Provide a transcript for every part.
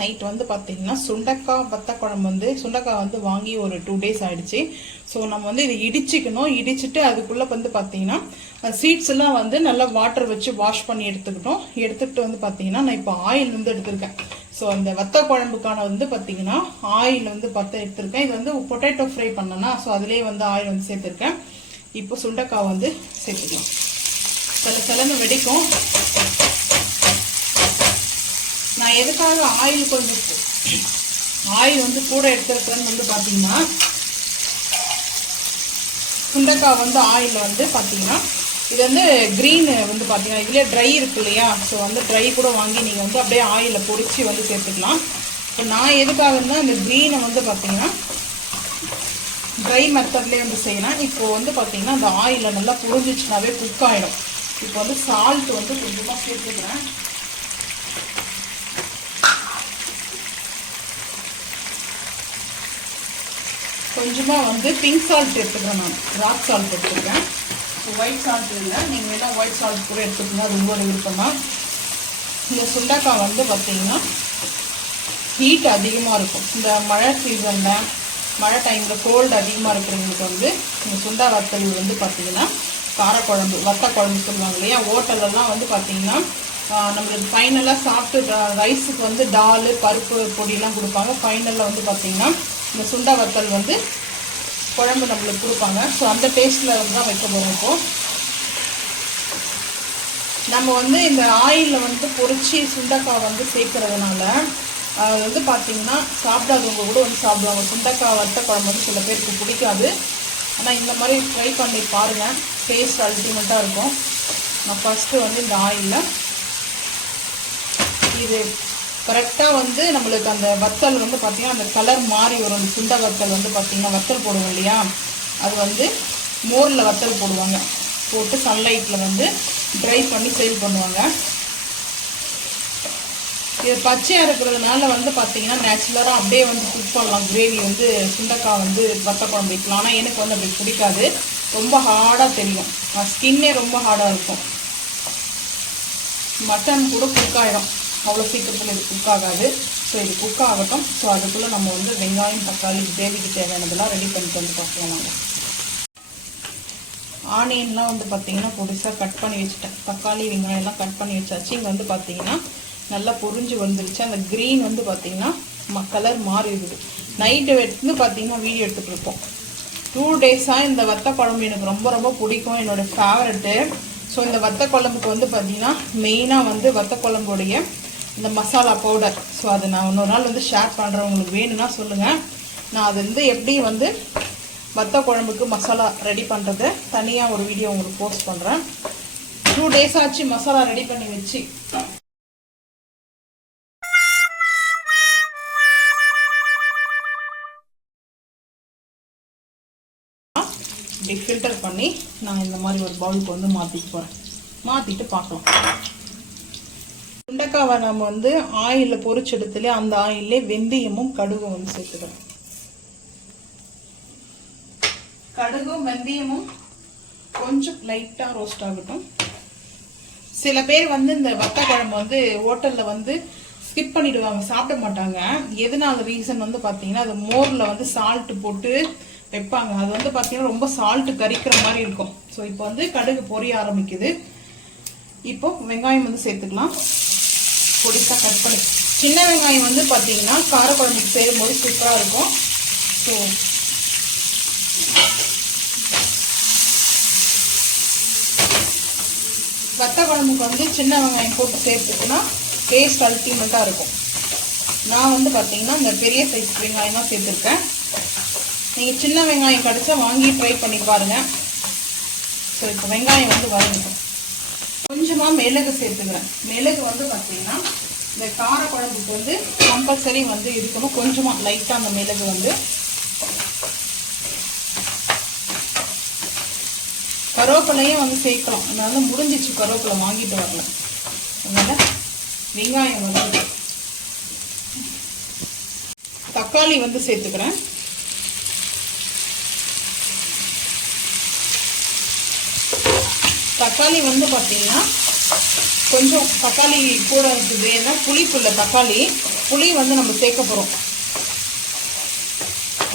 Night வந்து பார்த்தீங்கன்னா சுண்டக்காய் வத்த குழம்பு வந்து சுண்டக்காய் வந்து வாங்கி ஒரு 2 days ஆயிடுச்சு. ஸோ நம்ம வந்து இதை இடிச்சுட்டு அதுக்குள்ளே வந்து பார்த்தீங்கன்னா சீட்ஸ் எல்லாம் வந்து நல்லா வாட்டர் வச்சு வாஷ் பண்ணி எடுத்துக்கிட்டு வந்து பார்த்தீங்கன்னா நான் இப்போ ஆயில் வந்து எடுத்திருக்கேன். ஸோ அந்த வத்த குழம்புக்கான வந்து பார்த்தீங்கன்னா ஆயில் வந்து எடுத்திருக்கேன். இது வந்து பொட்டேட்டோ ஃப்ரை பண்ணனா, ஸோ அதுலேயே வந்து ஆயில் வந்து சேர்த்துருக்கேன். இப்போ சுண்டக்காய் வந்து சேர்த்துக்கலாம். சிலன்னு வெடிக்கும். நான் எதுக்காக ஆயில் வந்து கூட எடுத்துருக்கேன்னு வந்து பார்த்தீங்கன்னா, சுண்டக்காய் வந்து ஆயில் வந்து பார்த்தீங்கன்னா இது வந்து க்ரீன் வந்து பார்த்தீங்கன்னா இதுலேயே ட்ரை இருக்கு இல்லையா, ஸோ வந்து ட்ரை கூட வாங்கி நீங்கள் வந்து அப்படியே ஆயிலில் பொடிச்சு வந்து சேர்த்துக்கலாம். இப்போ நான் எதுக்காகன்னா இந்த க்ரீனை வந்து பார்த்தீங்கன்னா ட்ரை மெத்தட்லேயே வந்து செய்யலாம். இப்போ வந்து பார்த்தீங்கன்னா அந்த ஆயிலில் நல்லா புரிஞ்சிச்சுனாவே குக் ஆகிடும். இப்போ வந்து சால்ட் வந்து கொஞ்சமாக சேர்த்துக்கிறேன். கொஞ்சமாக வந்து பிங்க் சால்ட் எடுத்துக்கிறேன். நான் ராக் சால்ட் எடுத்துக்கிறேன். ஸோ ஒயிட் சால்ட் இல்லை, நீங்கள் வேணால் ஒயிட் சால்ட் கூட எடுத்துக்கோங்க, அது உங்களோட விருப்பம்னா. இந்த சுண்டக்காய் வந்து பார்த்தீங்கன்னா ஹீட் அதிகமாக இருக்கும். இந்த மழை சீசனில் மழை டைமில் கோல்டு அதிகமாக இருக்கிறவங்களுக்கு வந்து இந்த சுண்டா வத்தல் வந்து பார்த்தீங்கன்னா காரக்குழம்பு வத்த குழம்பு சொல்லுவாங்க இல்லையா, ஹோட்டலெல்லாம் வந்து பார்த்தீங்கன்னா நம்மளுக்கு ஃபைனலாக சாப்பிட்டு ரைஸுக்கு வந்து டால் பருப்பு பொடியெல்லாம் கொடுப்பாங்க. ஃபைனலில் வந்து பார்த்தீங்கன்னா இந்த சுண்டா வத்தல் வந்து குழம்பு நம்மளுக்கு கொடுப்பாங்க. ஸோ அந்த டேஸ்ட்டில் தான் வைக்க போகிறோம். இப்போது நம்ம வந்து இந்த ஆயிலில் வந்து பொரிச்சு சுண்டக்காய் வந்து சேர்க்கறதுனால அது வந்து பார்த்திங்கன்னா சாப்பிடாதவங்க கூட வந்து சாப்பிடுவாங்க. சுண்டக்காய் வத்த குழம்பு வந்து சில பேருக்கு பிடிக்காது. ஆனால் இந்த மாதிரி ட்ரை பண்ணி பாருங்கள், டேஸ்ட் அல்டிமேட்டாக இருக்கும். நான் ஃபஸ்ட்டு வந்து இந்த ஆயிலில் இது கரெக்டாக வந்து நம்மளுக்கு அந்த வத்தல் வந்து பார்த்திங்கன்னா அந்த கலர் மாறி வரும். அந்த சுண்ட வத்தல் வந்து பார்த்திங்கன்னா வத்தல் போடுவோம் இல்லையா, அது வந்து மோரில் வத்தல் போடுவாங்க, போட்டு சன்லைட்டில் வந்து ட்ரை பண்ணி சேல் பண்ணுவாங்க. இது பச்சையாக இருக்கிறதுனால வந்து பார்த்திங்கன்னா நேச்சுரலாக அப்படியே வந்து குக் பண்ணலாம். கிரேவி வந்து சுண்டக்காய் வந்து வத்த குழம்பு வைக்கலாம். ஆனால் எனக்கு வந்து அப்படி பிடிக்காது, ரொம்ப ஹார்டாக தெரியும். ஸ்கின்னே ரொம்ப ஹார்டாக இருக்கும். மட்டன் கூட குக் ஆகிடும், அவ்வளோ சீக்கிரத்தில் இது குக் ஆகாது. ஸோ இது குக் ஆகட்டும். ஸோ அதுக்குள்ளே நம்ம வந்து வெங்காயம் தக்காளி கிரேவிக்கு தேவையானதெல்லாம் ரெடி பண்ணிட்டு வந்து பார்க்கலாம். நாங்கள் ஆனியன்லாம் வந்து பார்த்திங்கன்னா பொடிசாக கட் பண்ணி வச்சுட்டேன். தக்காளி வெங்காயம்லாம் கட் பண்ணி வச்சாச்சு. இங்கே வந்து பார்த்திங்கன்னா நல்லா பொரிஞ்சு வந்துருச்சு. அந்த க்ரீன் வந்து பார்த்திங்கன்னா கலர் மாறி இருக்குது. நைட்டு வந்து பார்த்திங்கன்னா வீடியோ எடுத்துகிட்டு இருப்போம். 2 days-ஆக இந்த வத்த குழம்பு எனக்கு ரொம்ப ரொம்ப பிடிக்கும், என்னோடய ஃபேவரெட்டு. ஸோ இந்த வத்த குழம்புக்கு வந்து பார்த்திங்கன்னா மெயினாக வந்து வத்த குழம்புடைய இந்த மசாலா பவுடர். ஸோ அதை நான் இன்னொரு நாள் வந்து ஷேர் பண்ணுறேன். உங்களுக்கு வேணும்னா சொல்லுங்கள். நான் அது வந்து எப்படி வந்து வத்த குழம்புக்கு மசாலா ரெடி பண்ணுறது தனியாக ஒரு வீடியோ உங்களுக்கு போஸ்ட் பண்ணுறேன். 2 days ஆச்சு மசாலா ரெடி பண்ணி வச்சு. இப்படி ஃபில்டர் பண்ணி நான் இந்த மாதிரி ஒரு பவுலுக்கு வந்து மாற்றிட்டு போகிறேன். மாற்றிட்டு பார்க்கலாம். சுண்டைக்காவை நம்ம வந்து ஆயிலில் பொரிச்செடுத்துல அந்த ஆயிலே வெந்தயமும் கடுகும் வந்து சேர்த்துக்கிறேன். கடுகும் வெந்தயமும் கொஞ்சம் லைட்டாக ரோஸ்ட் ஆகட்டும். சில பேர் வந்து இந்த வத்த குழம்பு வந்து ஹோட்டலில் வந்து ஸ்கிப் பண்ணிடுவாங்க, சாப்பிட மாட்டாங்க. எதனால ரீசன் வந்து பார்த்தீங்கன்னா அது மோரில் வந்து சால்ட்டு போட்டு வைப்பாங்க. அது வந்து பார்த்தீங்கன்னா ரொம்ப சால்ட்டு கரிக்கிற மாதிரி இருக்கும். ஸோ இப்போ வந்து கடுகு பொரிய ஆரம்பிக்குது. இப்போ வெங்காயம் வந்து சேர்த்துக்கலாம். பொடிசாக கட் பண்ணி சின்ன வெங்காயம் வந்து பார்த்தீங்கன்னா காரக்குழம்புக்கு செய்யும்போது சூப்பராக இருக்கும். ஸோ வத்த குழம்புக்கு வந்து சின்ன வெங்காயம் போட்டு சேர்த்துக்குன்னா டேஸ்ட் அல்டிமேட்டாக இருக்கும். நான் வந்து பார்த்தீங்கன்னா இந்த பெரிய சைஸ் வெங்காயம் தான் சேர்த்துருக்கேன். நீங்கள் சின்ன வெங்காயம் கிடச்சா வாங்கி ட்ரை பண்ணி பாருங்கள். ஸோ இப்போ வெங்காயம் வந்து வதங்கட்டும். கொஞ்சமாக மிளகு சேர்த்துக்கிறேன். மிளகு வந்து பார்த்தீங்கன்னா இந்த கார குழம்புக்கு வந்து கம்பல்சரி வந்து இருக்கணும். கொஞ்சமாக லைட்டாக அந்த மிளகு வந்து. கருவேப்பிலையும் வந்து சேர்க்கலாம். அதனால முடிஞ்சிச்சு, கருவேப்பிலை வாங்கிட்டு வரல. அதனால் வெங்காயம் வந்து தக்காளி வந்து சேர்த்துக்கிறேன். தக்காளி வந்து பார்த்தீங்கன்னா கொஞ்சம் தக்காளி கூட இருக்குது, ஏன்னா புளிப்பு இல்லை தக்காளி, புளி வந்து நம்ம சேர்க்க போகிறோம்.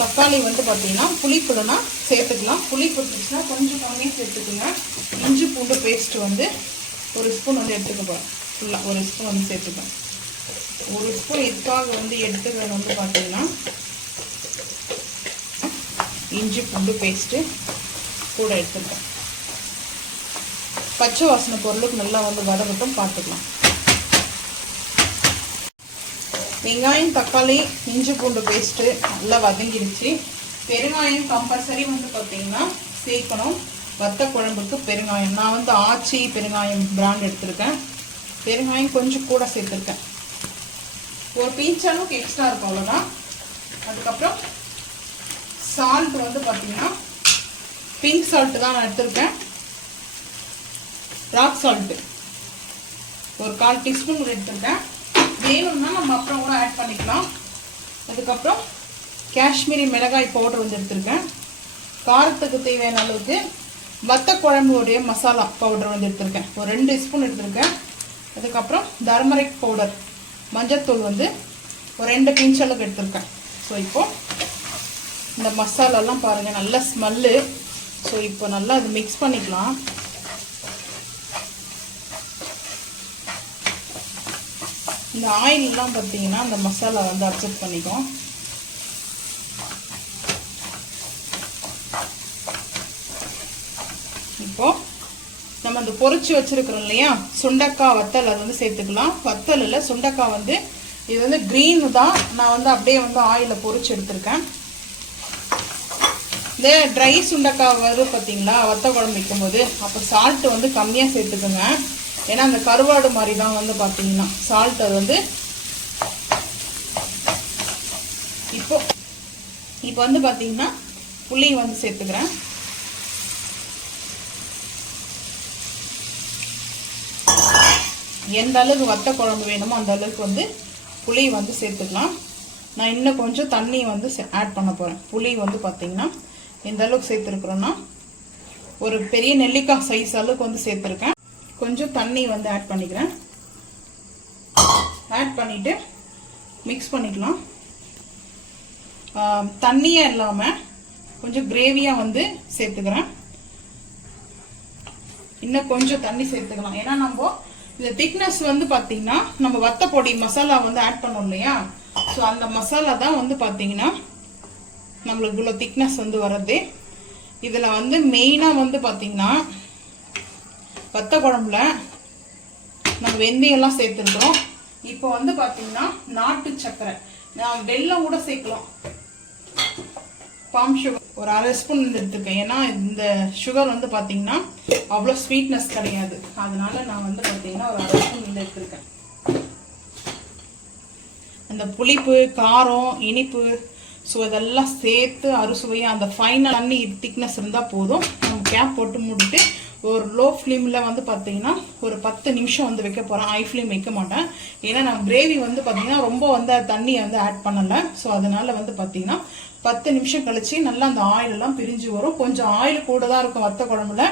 தக்காளி வந்து பார்த்தீங்கன்னா புளிப்பு இல்லைன்னா சேர்த்துக்கலாம், புளிப்பு இருந்துச்சுன்னா கொஞ்சம் கம்மியாக சேர்த்துக்குங்க. இஞ்சி பூண்டு பேஸ்ட் வந்து 1 ஸ்பூன் வந்து எடுத்துக்க போகிறேன். ஃபுல்லாக 1 ஸ்பூன் வந்து சேர்த்துப்பேன். 1 ஸ்பூன் இதுக்காக வந்து எடுத்துக்கிறது வந்து பார்த்தீங்கன்னா இஞ்சி பூண்டு பேஸ்ட்டு கூட எடுத்துருக்கேன். பச்சை வாசனை பொருளுக்கு நல்லா வந்து வதங்கட்டும், பார்த்துக்கலாம். வெங்காயம் தக்காளி இஞ்சி பூண்டு பேஸ்ட்டு நல்லா வதங்கிடுச்சு. பெருங்காயம் கம்பல்சரி வந்து பார்த்தீங்கன்னா சேர்க்கணும். வத்த குழம்புக்கு பெருங்காயம் நான் வந்து ஆச்சி பெருங்காயம் பிராண்ட் எடுத்திருக்கேன். பெருங்காயம் கொஞ்சம் கூட சேர்த்துருக்கேன், ஒரு பீன்ச் அளவுக்கு எக்ஸ்ட்ரா இருக்கும், அவ்வளோதான். அதுக்கப்புறம் சால்ட் வந்து பார்த்தீங்கன்னா பிங்க் சால்ட்டு தான் நான் எடுத்திருக்கேன். ராக் சால்ட்டு ஒரு 1/4 டீஸ்பூன் எடுத்துருக்கேன். வேணும்னா நம்ம அப்புறம் கூட ஆட் பண்ணிக்கலாம். அதுக்கப்புறம் காஷ்மீரி மிளகாய் பவுடர் வந்து எடுத்துருக்கேன். காரத்துக்கு தேவையான அளவுக்கு வத்த குழம்புடைய மசாலா பவுடர் வந்து எடுத்துருக்கேன், ஒரு 2 ஸ்பூன் எடுத்துருக்கேன். அதுக்கப்புறம் டர்மரிக் பவுடர் மஞ்சத்தூள் வந்து ஒரு 2 பிஞ்ச் அளவுக்கு எடுத்துருக்கேன். ஸோ இப்போது இந்த மசாலாலாம் பாருங்கள் நல்ல ஸ்மெல்லு. ஸோ இப்போ நல்லா அது மிக்ஸ் பண்ணிக்கலாம். இந்த ஆயிலெலாம் பார்த்தீங்கன்னா அந்த மசாலா வந்து அப்செட் பண்ணிக்கும். இப்போது நம்ம அந்த பொரிச்சு வச்சுருக்கிறோம் இல்லையா சுண்டக்காய் வத்தல், அது வந்து சேர்த்துக்கலாம். வத்தல் இல்லை சுண்டக்காய் வந்து இது வந்து க்ரீன் தான், நான் வந்து அப்படியே வந்து ஆயிலில் பொரிச்சு எடுத்திருக்கேன். இந்த ட்ரை சுண்டக்காய் வரும் பார்த்தீங்களா வத்த குழம்பு வைக்கும்போது, அப்போ சால்ட்டு வந்து கம்மியாக சேர்த்துக்குங்க. ஏன்னா அந்த கருவாடு மாதிரி தான் வந்து பார்த்தீங்கன்னா சால்ட் அது வந்து இப்போ வந்து பார்த்தீங்கன்னா புளி வந்து சேர்த்துக்கிறேன். எந்த அளவுக்கு வத்த குழம்பு வேணுமோ அந்த அளவுக்கு வந்து புளி வந்து சேர்த்துக்கலாம். நான் இன்னும் கொஞ்சம் தண்ணி வந்து ஆட் பண்ண போகிறேன். புளி வந்து பார்த்தீங்கன்னா எந்த அளவுக்கு சேர்த்துருக்குறோன்னா ஒரு பெரிய நெல்லிக்காய் சைஸ் அளவுக்கு வந்து சேர்த்துருக்கேன். கொஞ்சம் தண்ணி வந்து ஆட் பண்ணிக்கிறேன். ஆட் பண்ணிவிட்டு மிக்ஸ் பண்ணிக்கலாம். தண்ணியாக இல்லாமல் கொஞ்சம் கிரேவியாக வந்து சேர்த்துக்கிறேன். இன்னும் கொஞ்சம் தண்ணி சேர்த்துக்கலாம். ஏன்னா நம்ம இந்த திக்னஸ் வந்து பார்த்தீங்கன்னா நம்ம வத்த பொடி மசாலா வந்து ஆட் பண்ணோம் இல்லையா, ஸோ அந்த மசாலா தான் வந்து பார்த்தீங்கன்னா நம்மளுக்கு இவ்வளோ திக்னஸ் வந்து வர்றது. இதில் வந்து மெயினாக வந்து பார்த்தீங்கன்னா வத்த குழம்புல நம்ம வெந்தயம்லாம் சேர்த்துருக்கோம். இப்போ வந்து பார்த்தீங்கன்னா நாட்டு சர்க்கரை, நான் வெல்லம் கூட சேர்க்கலாம். பாம் சுகர் ஒரு 1/2 ஸ்பூன் எடுத்துருக்கேன். ஏன்னா இந்த சுகர் வந்து பார்த்தீங்கன்னா அவ்வளோ ஸ்வீட்னஸ் கிடையாது, அதனால நான் வந்து பார்த்தீங்கன்னா ஒரு 1/2 ஸ்பூன் எடுத்துருக்கேன். அந்த புளிப்பு காரம் இனிப்பு ஸோ இதெல்லாம் சேர்த்து அறுசுவையாக அந்த ஃபைனல் தண்ணி திக்னஸ் இருந்தால் போதும். நம்ம கேப் போட்டு மூடிட்டு ஒரு லோ ஃப்ளேமில் வந்து பார்த்தீங்கன்னா ஒரு 10 நிமிஷம் வந்து வைக்க போகிறேன். ஹை ஃப்ளேம் வைக்க மாட்டேன், ஏன்னா நான் கிரேவி வந்து பார்த்தீங்கன்னா ரொம்ப வந்து தண்ணியை வந்து ஆட் பண்ணலை. ஸோ அதனால் வந்து பார்த்தீங்கன்னா 10 நிமிஷம் கழிச்சு நல்லா அந்த ஆயிலெல்லாம் பிரிஞ்சு வரும். கொஞ்சம் ஆயில் கூட தான் இருக்கும் வத்த குழம்புல.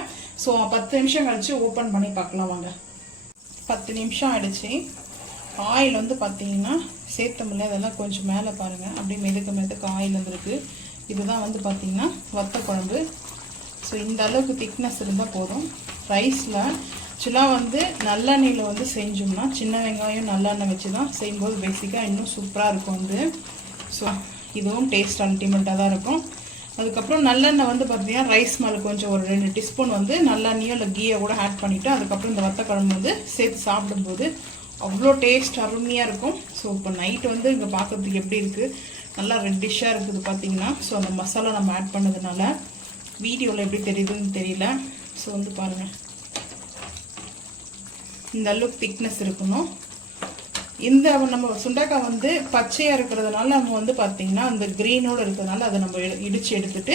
ஸோ 10 நிமிஷம் கழிச்சு ஓப்பன் பண்ணி பார்க்கலாம் வாங்க. 10 நிமிஷம் ஆயிடுச்சு. ஆயில் வந்து பார்த்தீங்கன்னா சேர்த்தமில்ல, அதெல்லாம் கொஞ்சம் மேலே பாருங்கள் அப்படியே மெதுக்க ஆயில் வந்துருக்கு. இதுதான் வந்து பார்த்தீங்கன்னா வத்த குழம்பு. ஸோ இந்த அளவுக்கு திக்னஸ் இருந்தால் போதும். ரைஸில் ஆக்சுவலாக வந்து நல்லெண்ணெயில் வந்து செஞ்சோம்னா சின்ன வெங்காயம் நல்லெண்ணெய் வச்சு தான் செய்யும்போது பேசிக்காக இன்னும் சூப்பராக இருக்கும் வந்து. ஸோ இதுவும் டேஸ்ட் அல்டிமேட்டாக தான் இருக்கும். அதுக்கப்புறம் நல்லெண்ணெய் வந்து பார்த்தீங்கன்னா ரைஸ் மேலே கொஞ்சம் ஒரு 2 டீஸ்பூன் வந்து நல்லெண்ணெயோ இல்லை கீயை கூட ஆட் பண்ணிவிட்டு அதுக்கப்புறம் இந்த வத்த குழம்பு வந்து சேர்த்து சாப்பிடும்போது அவ்வளோ டேஸ்ட் அருமையாக இருக்கும். ஸோ இப்போ நைட்டு வந்து இங்கே பார்க்குறதுக்கு எப்படி இருக்குது, நல்லா ரெட்டிஷாக இருக்குது பார்த்தீங்கன்னா. ஸோ அந்த மசாலா நம்ம ஆட் பண்ணதுனால வீடியோவில் எப்படி தெரியுதுன்னு தெரியல. ஸோ வந்து பாருங்கள் இந்த அளவுக்கு திக்னஸ் இருக்கணும். இந்த நம்ம சுண்டைக்காய் வந்து பச்சையாக இருக்கிறதுனால நம்ம வந்து பார்த்திங்கன்னா அந்த க்ரீனோடு இருக்கிறதுனால அதை நம்ம இடித்து எடுத்துட்டு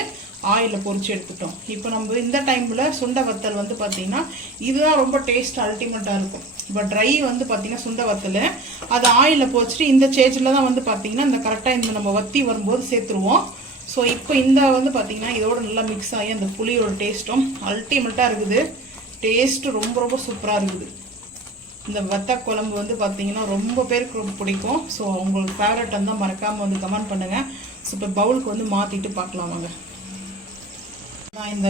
ஆயிலில் பொரிச்சு எடுத்துட்டோம். இப்போ நம்ம இந்த டைமில் சுண்டை வத்தல் வந்து பார்த்திங்கன்னா இதுதான் ரொம்ப டேஸ்ட் அல்டிமேட்டாக இருக்கும். இப்போ ட்ரை வந்து பார்த்திங்கன்னா சுண்டை வத்தல் அதை ஆயிலில் பொரிச்சிட்டு இந்த ஸ்டேஜில் தான் வந்து பார்த்திங்கன்னா இந்த கரெக்டாக இந்த நம்ம வத்தி வரும்போது சேர்த்துருவோம். ஸோ இப்போ இந்த வந்து பார்த்திங்கன்னா இதோட நல்லா மிக்ஸ் ஆகி அந்த புளியோட டேஸ்ட்டும் அல்டிமேட்டாக இருக்குது. டேஸ்ட்டு ரொம்ப ரொம்ப சூப்பராக இருக்குது. இந்த வத்த குழம்பு வந்து பார்த்தீங்கன்னா ரொம்ப பேருக்கு ரொம்ப பிடிக்கும். ஸோ உங்களுக்கு ஃபேவரட் இருந்தால் மறக்காமல் வந்து கமெண்ட் பண்ணுங்கள். ஸோ இப்போ பவுலுக்கு வந்து மாற்றிட்டு பார்க்கலாம் வாங்க. நான் இந்த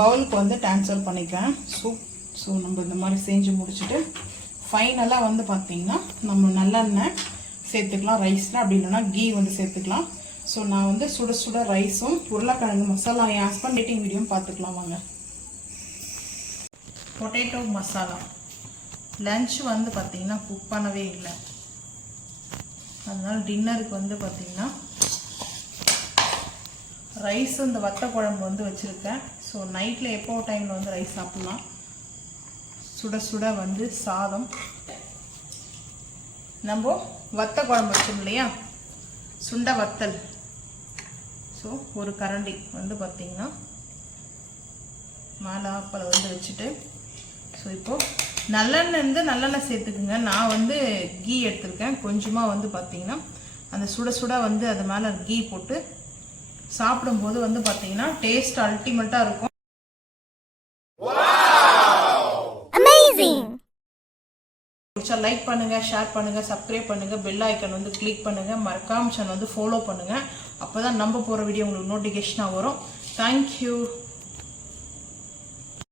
பவுலுக்கு வந்து ட்ரான்ஸ்ஃபர் பண்ணிக்கிறேன் சூப். ஸோ நம்ம இந்த மாதிரி செஞ்சு முடிச்சுட்டு ஃபைனலாக வந்து பார்த்தீங்கன்னா நம்ம நல்லெண்ணெய் சேர்த்துக்கலாம் ரைஸில், அப்படி இல்லைன்னா கீ வந்து சேர்த்துக்கலாம். ஸோ நான் வந்து சுட சுட ரைஸும் உருளைக்கிழங்கு மசாலா என் ஹஸ்பண்ட் மீட்டிங் வீடியோவும் பார்த்துக்கலாம் வாங்க. பொட்டேட்டோ மசாலா லன்ச் வந்து பார்த்திங்கன்னா குக் பண்ணவே இல்லை, அதனால் டின்னருக்கு வந்து பார்த்திங்கன்னா ரைஸ் இந்த வத்த குழம்பு வந்து வச்சுருக்கேன். ஸோ நைட்டில் எப்போ டைமில் வந்து ரைஸ் சாப்பிட்லாம். சுட சுட வந்து சாதம், நம்ம வத்த குழம்பு வச்சோம் இல்லையா சுண்டை வத்தல். ஸோ ஒரு கரண்டி வந்து பார்த்திங்கன்னா மேலே ஆப்பலை வந்து வச்சுட்டு, ஸோ இப்போது நல்லெண்ணெய் சேர்த்துக்குங்க. நான் வந்து கீ எடுத்திருக்கேன் கொஞ்சமாக வந்து பார்த்தீங்கன்னா அந்த சுட சுட வந்து அது மேலே கீ போட்டு சாப்பிடும்போது வந்து பார்த்தீங்கன்னா டேஸ்ட் அல்டிமேட்டாக இருக்கும். பிடிச்சா லைக் பண்ணுங்கள், ஷேர் பண்ணுங்கள், சப்ஸ்கிரைப் பண்ணுங்கள், பெல் ஐக்கன் வந்து கிளிக் பண்ணுங்கள், மறக்காம சேனல் வந்து ஃபாலோ பண்ணுங்கள். அப்போ தான் நம்ம போகிற வீடியோ உங்களுக்கு நோட்டிஃபிகேஷனாக வரும். தேங்க்யூ.